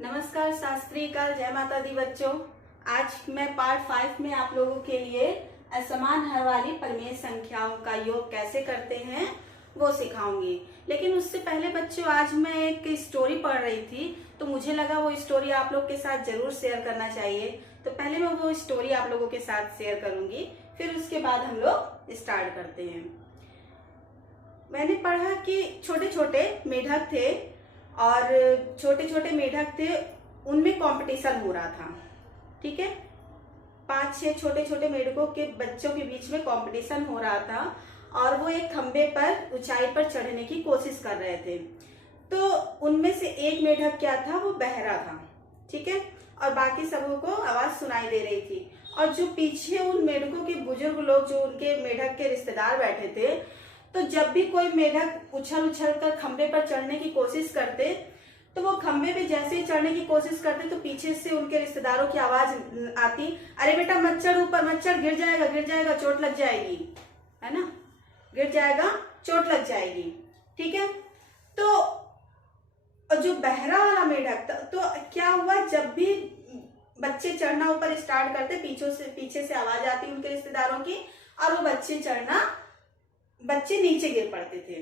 नमस्कार, शास्त्री काल, जय माता दी बच्चों। आज मैं पार्ट 5 में आप लोगों के लिए असमान हर वाली परिमेय संख्याओं का योग कैसे करते हैं वो सिखाऊंगी। लेकिन उससे पहले बच्चों, आज मैं एक स्टोरी पढ़ रही थी तो मुझे लगा वो स्टोरी आप लोग के साथ जरूर शेयर करना चाहिए। तो पहले मैं वो स्टोरी आप लोगों के साथ शेयर करूंगी, फिर उसके बाद हम लोग स्टार्ट करते हैं। मैंने पढ़ा कि छोटे छोटे मेढक थे और छोटे छोटे मेढक थे, उनमें कंपटीशन हो रहा था। ठीक है, 5-6 छोटे छोटे मेढकों के बच्चों के बीच में कंपटीशन हो रहा था और वो एक खंबे पर ऊंचाई पर चढ़ने की कोशिश कर रहे थे। तो उनमें से एक मेढक क्या था, वो बहरा था। ठीक है, और बाकी सबों को आवाज सुनाई दे रही थी। और जो पीछे उन मेढकों के बुजुर्ग लोग, जो उनके मेढक के रिश्तेदार बैठे थे, तो जब भी कोई मेढक उछल उछल कर खंबे पर चढ़ने की कोशिश करते, तो वो खंबे पे जैसे ही चढ़ने की कोशिश करते तो पीछे से उनके रिश्तेदारों की आवाज आती, अरे बेटा मत चढ़ ऊपर, मत चढ़, गिर जाएगा, चोट लग जाएगी, है ना, गिर जाएगा, चोट लग जाएगी। ठीक है, तो जो बहरा वाला मेढक था, तो क्या हुआ, जब भी बच्चे चढ़ना ऊपर स्टार्ट करते, पीछे से आवाज आती उनके रिश्तेदारों की, और वो बच्चे नीचे गिर पड़ते थे,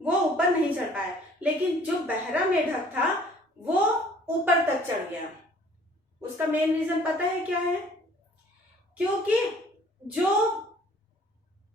वो ऊपर नहीं चढ़ पाया। लेकिन जो बहरा मेढक था वो ऊपर तक चढ़ गया। उसका मेन रीजन पता है क्या है? क्योंकि जो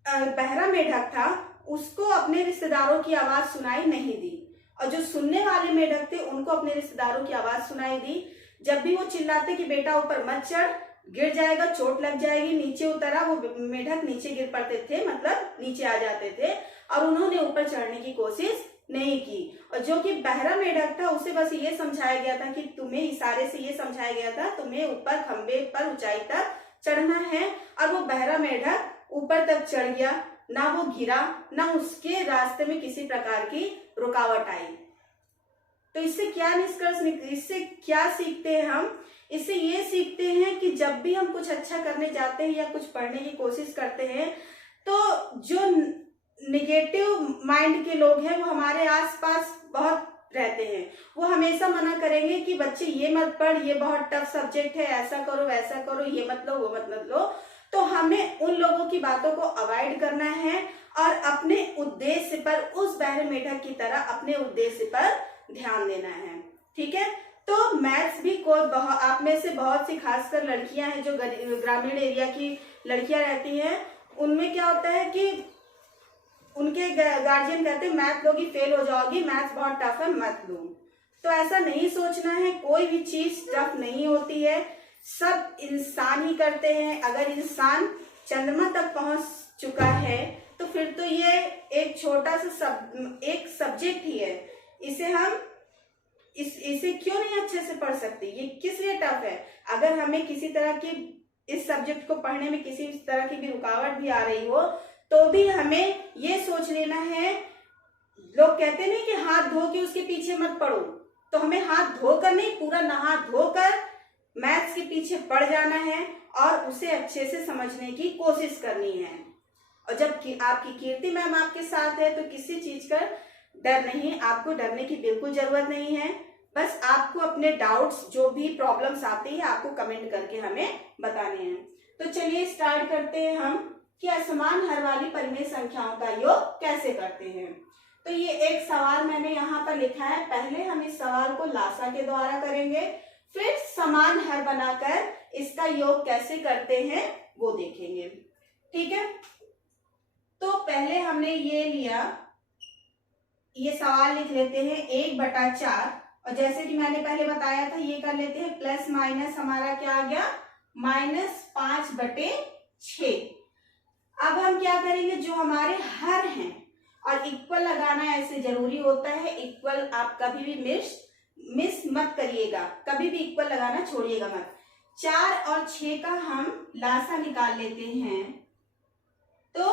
बहरा मेढक था उसको अपने रिश्तेदारों की आवाज सुनाई नहीं दी, और जो सुनने वाले मेढक थे उनको अपने रिश्तेदारों की आवाज सुनाई दी। जब भी वो चिल्लाते कि बेटा ऊपर मत चढ़, गिर जाएगा, चोट लग जाएगी, नीचे उतरा, वो मेढक नीचे गिर पड़ते थे, मतलब नीचे आ जाते थे, और उन्होंने ऊपर चढ़ने की कोशिश नहीं की। और जो कि बहरा मेढक था उसे बस ये समझाया गया था कि तुम्हें, इशारे से ये समझाया गया था तुम्हें ऊपर खंबे पर ऊंचाई तक चढ़ना है। और वो बहरा मेढक ऊपर तक चढ़ गया, ना वो गिरा, ना उसके रास्ते में किसी प्रकार की रुकावट आई। तो इससे क्या सीखते हैं हम? इससे ये सीखते हैं कि जब भी हम कुछ अच्छा करने जाते हैं या कुछ पढ़ने की कोशिश करते हैं, तो जो निगेटिव माइंड के लोग हैं वो हमारे आसपास बहुत रहते हैं। वो हमेशा मना करेंगे कि बच्चे ये मत पढ़, ये बहुत टफ सब्जेक्ट है, ऐसा करो वैसा करो, ये मत लो वो मत लो। तो हमें उन लोगों की बातों को अवॉइड करना है और अपने उद्देश्य पर, उस बहरे मेढक की तरह अपने उद्देश्य पर ध्यान देना है। ठीक है, तो मैथ्स भी आप में से बहुत सी खासकर लड़कियां हैं जो ग्रामीण एरिया की लड़कियां रहती हैं, उनमें क्या होता है कि उनके गार्जियन कहते हैं मैथ लोगी फेल हो जाओगी, मैथ्स बहुत टफ है, मत लो। तो ऐसा नहीं सोचना है, कोई भी चीज टफ नहीं होती है, सब इंसान ही करते हैं। अगर इंसान चंद्रमा तक पहुंच चुका है तो फिर तो ये एक छोटा सा एक सब्जेक्ट ही है, इसे क्यों नहीं अच्छे से पढ़ सकते? ये किस लिए टफ है? अगर हमें किसी तरह की, इस सब्जेक्ट को पढ़ने में किसी तरह की भी रुकावट भी आ रही हो, तो भी हमें ये सोच लेना है, लोग कहते नहीं कि हाथ धो के उसके पीछे मत पढ़ो, तो हमें हाथ धोकर नहीं, पूरा नहा धोकर मैथ्स के पीछे पड़ जाना है और उसे अच्छे से समझने की कोशिश करनी है। और जब आपकी कीर्ति मैम आपके साथ है तो किसी चीज का डर नहीं, आपको डरने की बिल्कुल जरूरत नहीं है। बस आपको अपने डाउट्स, जो भी प्रॉब्लम्स आती है, आपको कमेंट करके हमें बताने हैं। तो चलिए स्टार्ट करते हैं हम कि असमान हर वाली परिमेय संख्याओं का योग कैसे करते हैं। तो ये एक सवाल मैंने यहाँ पर लिखा है, पहले हम इस सवाल को लासा के द्वारा करेंगे, फिर समान हर बनाकर इसका योग कैसे करते हैं वो देखेंगे। ठीक है, तो पहले हमने ये लिया, ये सवाल लिख लेते हैं 1/4, और जैसे कि मैंने पहले बताया था ये कर लेते हैं प्लस माइनस, हमारा क्या आ गया, -5/6। अब हम क्या करेंगे, जो हमारे हर हैं, और इक्वल लगाना ऐसे जरूरी होता है, इक्वल आप कभी भी मिस मत करिएगा, कभी भी इक्वल लगाना छोड़िएगा मत। 4 और 6 का हम लासा निकाल लेते हैं, तो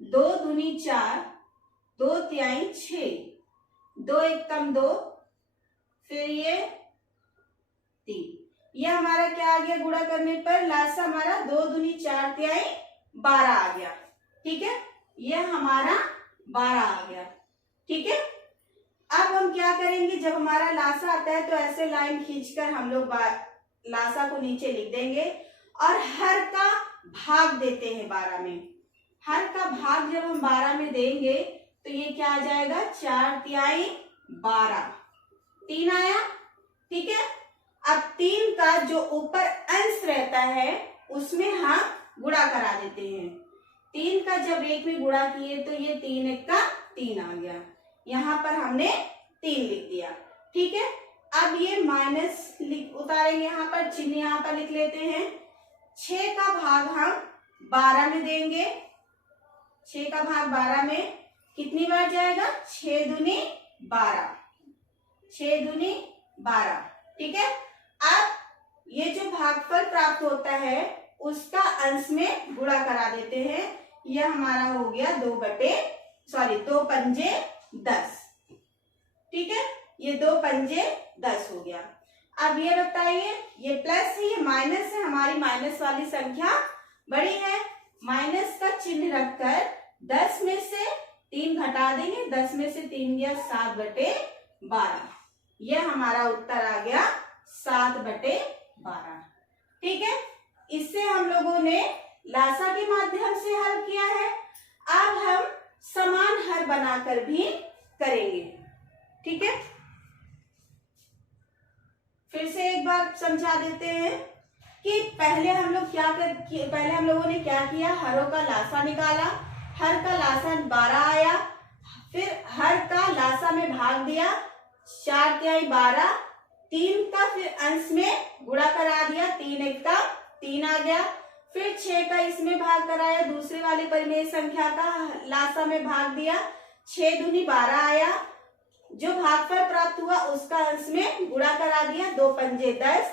2 दूनी 4, 2 तिहाई 6, 2 1 कम 2, फिर ये 3, ये हमारा क्या आ गया, गुणा करने पर लासा हमारा 2 दूनी 4 तिहाई 12 आ गया। ठीक है, ये हमारा 12 आ गया। ठीक है, अब अब हम क्या करेंगे, जब हमारा लासा आता है तो ऐसे लाइन खींचकर हम लोग लासा को नीचे लिख देंगे और हर का भाग देते हैं 12 में। हर का भाग जब हम 12 में देंगे तो ये क्या आ जाएगा, 4 तिहाई 12, 3 आया। ठीक है, अब 3 का जो ऊपर अंश रहता है उसमें हम गुणा करा देते हैं। 3 का जब 1 में गुणा किए तो ये 3 1 का 3 आ गया, यहाँ पर हमने 3 लिख दिया। ठीक है, अब ये माइनस उतारेंगे, यहाँ पर चिन्ह यहाँ पर लिख लेते हैं। 6 का भाग हम 12 में देंगे, 6 का भाग 12 में कितनी बार जाएगा, 6 दूनी 12, 6 दूनी 12। ठीक है, अब ये जो भागफल प्राप्त होता है उसका अंश में गुणा करा देते हैं। यह हमारा हो गया 2 पंजे 10। ठीक है, ये 2 पंजे 10 हो गया। अब ये बताइए, ये प्लस है ये माइनस है, हमारी माइनस वाली संख्या बड़ी है। माइनस का चिन्ह रखकर 10 में से 3 घटा देंगे, 10 में से 3 गया 7/12। यह हमारा उत्तर आ गया 7/12। ठीक है, इससे हम लोगों ने लासा के माध्यम से हल किया है। अब हम समान हर बनाकर भी करेंगे। ठीक है, फिर से एक बार समझा देते हैं कि पहले हम लोगों ने क्या किया, हरों का लासा निकाला, हर का लासा 12 आया, फिर हर का लासा में भाग दिया, 4 तिहाई 12, 3 का फिर अंश में गुणा करा दिया, 3 1 का 3 आ गया, फिर 6 का इसमें भाग कराया, दूसरे वाली परिमेय संख्या का लासा में भाग दिया, 6 दूनी 12 आया, जो भागफल प्राप्त हुआ उसका अंश में गुणा करा दिया, 2 पंजे 10,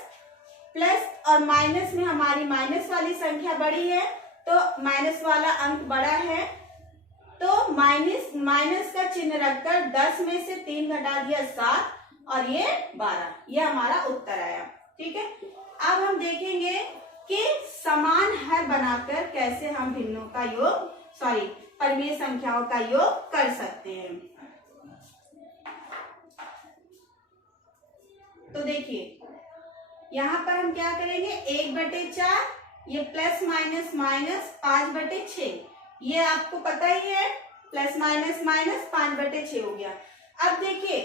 प्लस और माइनस में हमारी माइनस वाली संख्या बड़ी है तो माइनस वाला अंक बड़ा है, तो माइनस का चिन्ह रखकर 10 में से 3 घटा दिया 7 और ये 12, ये हमारा उत्तर आया। ठीक है, अब हम देखेंगे कि समान हर बनाकर कैसे हम भिन्नों का योग परिमेय संख्याओं का योग कर सकते हैं। तो देखिए यहाँ पर हम क्या करेंगे, 1/4, ये प्लस माइनस माइनस 5/6, ये आपको पता ही है, प्लस माइनस माइनस 5/6 हो गया। अब देखिए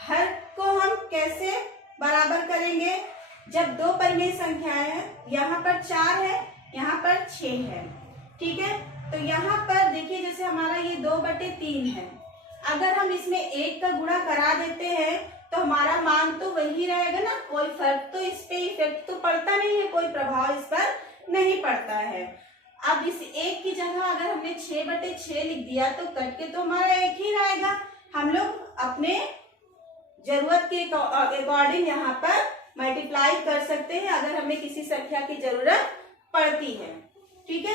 हर को हम कैसे बराबर करेंगे, जब 2 परिमेय संख्याएं हैं, यहाँ पर 4 है, यहाँ पर 6 है। ठीक है, तो यहाँ पर देखिए जैसे हमारा ये 2/3 है, अगर हम इसमें 1 का गुणा करा देते हैं तो हमारा मान तो वही रहेगा ना, कोई फर्क तो इस पे इफेक्ट तो पड़ता नहीं है, कोई प्रभाव इस पर नहीं पड़ता है। अब इस 1 की जगह अगर हमने 6/6 लिख दिया तो कट के तो हमारा 1 ही रहेगा। हम लोग अपने जरूरत के अकॉर्डिंग यहाँ पर मल्टीप्लाई कर सकते हैं अगर हमें किसी संख्या की जरूरत पड़ती है। ठीक है,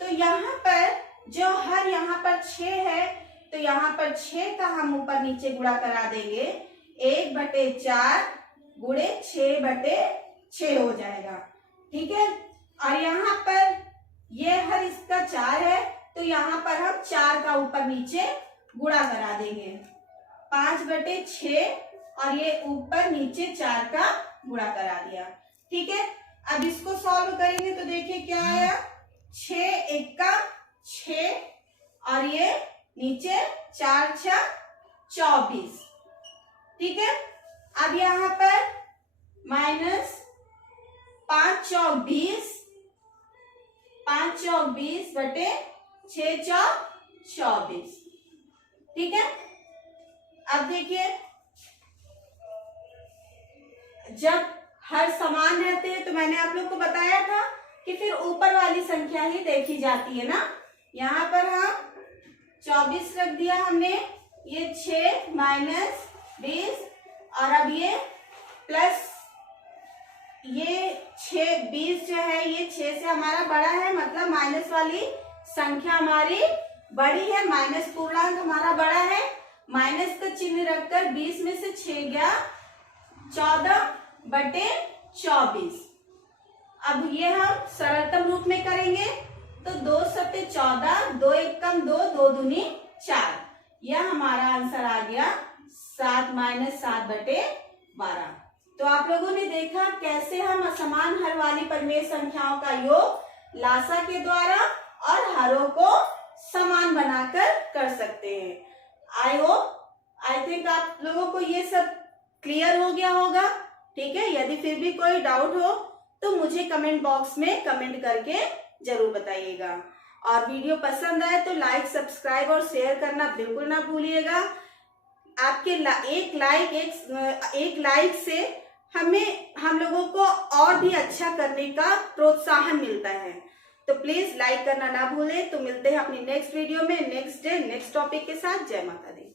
तो यहाँ पर जो हर यहाँ पर 6 है तो यहाँ पर 6 का हम ऊपर नीचे गुणा करा देंगे, 1/4 गुणे 6/6 हो जाएगा। ठीक है, और यहाँ पर ये हर इसका 4 है तो यहाँ पर हम 4 का ऊपर नीचे गुणा करा देंगे, 5/6 और ये ऊपर नीचे 4 का गुणा करा दिया। ठीक है, अब इसको सॉल्व करेंगे तो देखिए क्या आया, 6 1 का 6 और ये नीचे 4 6 24। ठीक है, अब यहाँ पर माइनस 5 चौक 20, 5 चौक 20 बटे 6 चौक 24। ठीक है, अब देखिए जब हर समान रहते हैं तो मैंने आप लोग को बताया था कि फिर ऊपर वाली संख्या ही देखी जाती है ना। यहाँ पर हम 24 रख दिया हमने, ये 6 माइनस 20 और अब ये प्लस ये 6 20 जो है ये 6 से हमारा बड़ा है, मतलब माइनस वाली संख्या हमारी बड़ी है, माइनस पूर्णांक हमारा बड़ा है। माइनस का चिन्ह रखकर 20 में से 6 गया 14/24। अब ये हम सरलतम रूप में करेंगे तो 2 सत्ते 14, 2 1 कम 2, 2 दूनी 4, यह हमारा आंसर आ गया 7 माइनस 7/12। तो आप लोगों ने देखा कैसे हम असमान हर वाली परिमेय संख्याओं का योग लासा के द्वारा और हरों को समान बनाकर कर सकते हैं। आई थिंक आप लोगों को ये सब क्लियर हो गया होगा। ठीक है, यदि फिर भी कोई डाउट हो तो मुझे कमेंट बॉक्स में कमेंट करके जरूर बताइएगा। और वीडियो पसंद आए तो लाइक, सब्सक्राइब और शेयर करना बिल्कुल ना भूलिएगा। आपके एक लाइक से हम लोगों को और भी अच्छा करने का प्रोत्साहन मिलता है। तो प्लीज लाइक करना ना भूलें। तो मिलते हैं अपनी नेक्स्ट वीडियो में नेक्स्ट डे नेक्स्ट टॉपिक के साथ। जय माता दी।